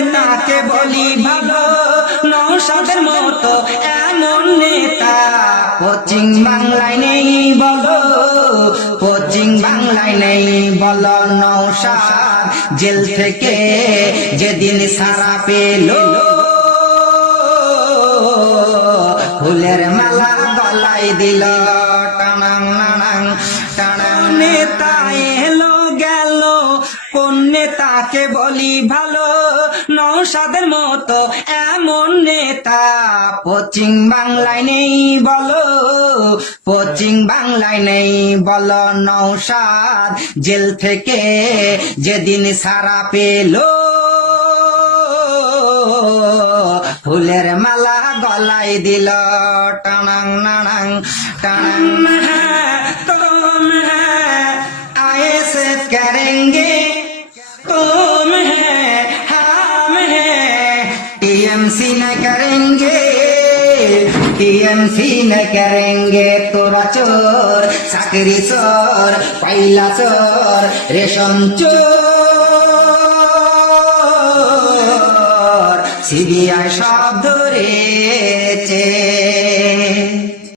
নেতাকে বলি ভালো, নৌসাদের মতো এমন নেতা। পশ্চিম বাংলায় নেই বলো, পশ্চিম বাংলায় নেই বলো নৌসাদ। জেল থেকে যেদিন সারা পেল, ফুলের মালা গলায় দিল টানাং টানাং নেতা এলো গেল কোন নেতাকে বলি ভালো, নৌসাদের মতো এমন নেতা। পশ্চিম বাংলায় নেই বলো, পশ্চিম বাংলায় নেই বলো নৌসাদ। জেল থেকে যেদিন সারা পেল, ফুলের মালা গলায় দিল টানাং, নানাং, টানাং। टीएमसी न करेंगे टीएमसी न करेंगे तोरा चोर साकरी चोर पैला चोर रेशम চোর সিবিআই সব ধরেছে